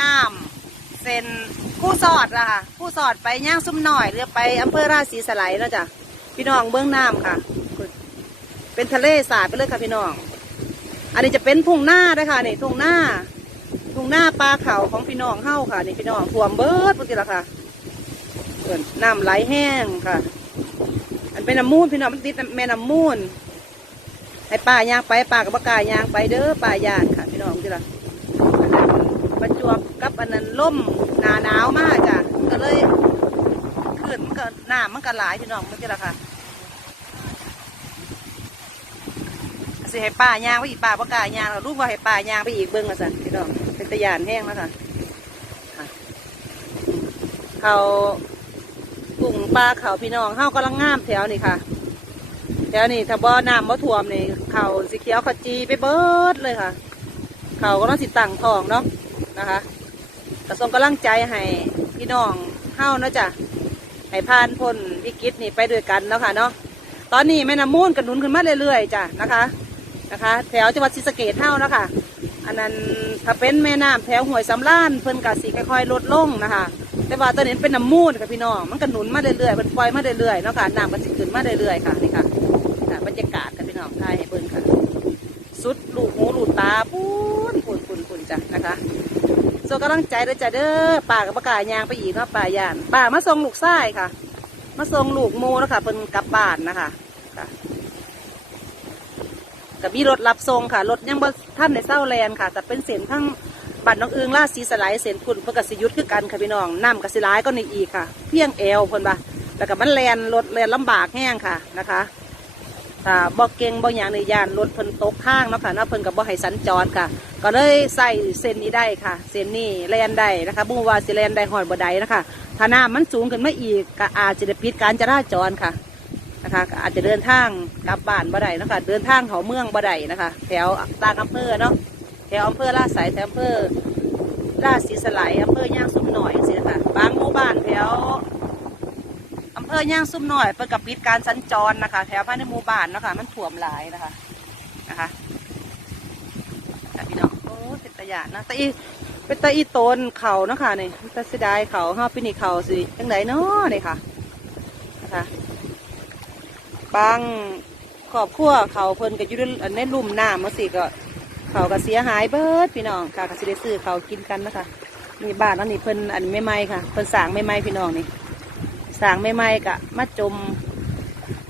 น้ำเส้นผู้สอดอะค่ะผู้สอดไปย่างซุ้มหน่อยหรือไปอำเภอราชสีสไลด์เนาจ้ะพี่น้องเบื้องน้ำค่ะ เป็นทะเลสาบไปเลยค่ะพี่น้อง อันนี้จะเป็นทุ่งหน้าด้วยค่ะนี่ทุ่งหน้าทุ่งหน้าปลาเขาของพี่น้องเฮ้าค่ะนี่พี่น้องท่วมเบิดพวกนี้ละค่ะเอิ้นน้ำไหลแห้งค่ะ อันเป็นน้ำมูลพี่น้องมันติดแม่น้ำมูลให้ป่ายางไปป่ากับปากายางไปเด้อป่ายานค่ะ พี่น้องที่ละอันนั้น ประจวบกับอันนั้นล่มหนาหนาวมากจ้ะก็เลยขึ้นมันก็น้ำมันก็หลายพี่น้องมันที่ละค่ะสิให้ป่ายางไปอีกป่าปากายางลูกว่าให้ป่ายางไปอีกเบิ้งละสันพี่น้องเป็นตะยานแห้งแล้วค่ะเขากลุ่มปลาเขาพี่น้องเฮากำลังงามแถวนี่ค่ะ แถวนี้ถ้าบ่อน้ำบ่ท่วมนี่เขาสีเขียวขจีไปเบิดเลยค่ะ เขาก็ต้องสิตั้งทองเนาะ นะคะกระทรงกำลังใจให้พี่น้องเฮ้าเนาะจ้ะให้ผ่านพ้นวิกฤตนี่ไปด้วยกันเนาะค่ะเนาะตอนนี้แม่น้ำมูลกระหนุนขึ้นมาเรื่อยๆจ้ะนะคะนะคะ แถวจังหวัดศรีสะเกษเฮ้านะค่ะอันนั้นถ้าเป็นแม่น้ำแถวห้วยสำล้านเพิ่นกะสีค่อยๆลดลงนะคะ แต่ว่าตอนนี้เป็นน้ำมูลค่ะพี่น้องมันกระหนุนมาเรื่อยๆมันปล่อยมาเรื่อยๆเนาะค่ะน้ำก็สิขึ้นมาเรื่อยๆค่ะนี่ค่ะบรรยากาศค่ะพี่น้องถ่ายให้เบิ่งค่ะ สุดลูกหูลูกตาปุ้ นปุ้นปุ้นปุ้นจ้ะนะคะส่กำลังใจเด้อจ้ะเด้อป่ากับปากายางไปอีกเนาะป่ายานป่ามาส่งลูกไส้ค่ะ มาส่งลูกโมแล้วค่ะเพิ่นกลับบ้านนะคะค่ะกับมีรถรับส่งค่ะรถยังบ่ท่านในเศร้าแลนค่ะแต่เป็นเส้นทั้งบ้านน้องเอืองล่าสีสไลด์เส้นพุ่นเพื่อกสิยุทธคือกันค่ะพี่น้องน้ำกสิร้ายก็ในอีกค่ะ เพียงเอวเพิ่นบ่าแล้วก็มันแลนรถแลนลำบากแห้งค่ะนะคะ ค่ะบ่เก่งบ่อย่างในยานรถเพิ่นตกข้างเนาะค่ะเนาะเพิ่นกับบ่ให้สัญจรค่ะ ก็เลยใส่เส้นนี้ได้ค่ะ เส้นนี้แลนได้นะคะบ่ว่าสิแลนได้หอดบ่ได้นะคะถ้าน้ำมันสูงขึ้นมาอีกก็อาจจะปิดการจราจรค่ะนะคะอาจจะเดินทางกลับบ้านบ่ได้นะคะเดินทางเขาเมืองบ่ได้นะคะ แถวต่างอำเภอเนาะแถวอำเภอลาดสายแถวอำเภอลาดศรีสไลยอำเภอย่างสุมหน่อยสินะคะบางหมู่บ้านแถว ภอย่างซุ่มหน่อยเปิดกับปิดการสัญจรนะคะ แถวภายในหมู่บ้านนะคะ มันถ่วมหลายนะคะนะคะพี่น้องโอ้เป็นตะยานนะต่อีเป็นตะอีโตนเขานะคะนี่ตะเสียดายเขาห้าปีนี่เขาสิจังไดเนาะนี่ค่ะนะคะบางครอบครัวเขาเพิ่นก็อยู่ในในลุ่มน้ำมาสิก็เขาก็เสียหายเบิดพี่น้องค่ะก็สิได้ซื้อเขากินกันนะคะนี่บ้านแล้วนี่เพิ่นอันไม่ไม่ค่ะเพิ่นสร้างไม่ไม่พี่น้องนี่ สร้างไม่ไหม่ๆกะมาจม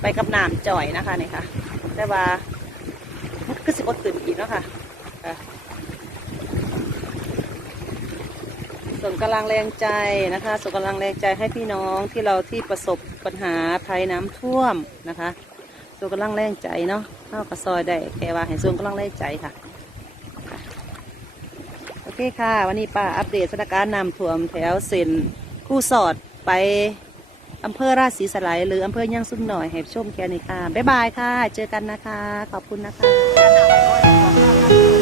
ไปกับน้ำจ่อยนะคะนี่ค่ะแต่ว่ามันก็สิบตื่นอีกเนาะค่ะส่วนกำลังแรงใจนะคะส่วนกำลังแรงใจให้พี่น้องที่เราที่ประสบปัญหาภัยน้ำท่วมนะคะส่วนกำลังแรงใจเนาะเข้ากระซอยได้แค่ว่าให้ส่วนกำลังแรงใจค่ะค่ะโอเคค่ะ วันนี้ป้าอัปเดตสถานการณ์น้ำท่วมแถวเส้นคู่สอดไป อำเภอราชสีสลายหรืออำเภอย่างซุ่มหน่อยแหบชมแค่นี้ค่ะ บ๊ายบายค่ะ เจอกันนะคะ ขอบคุณนะคะ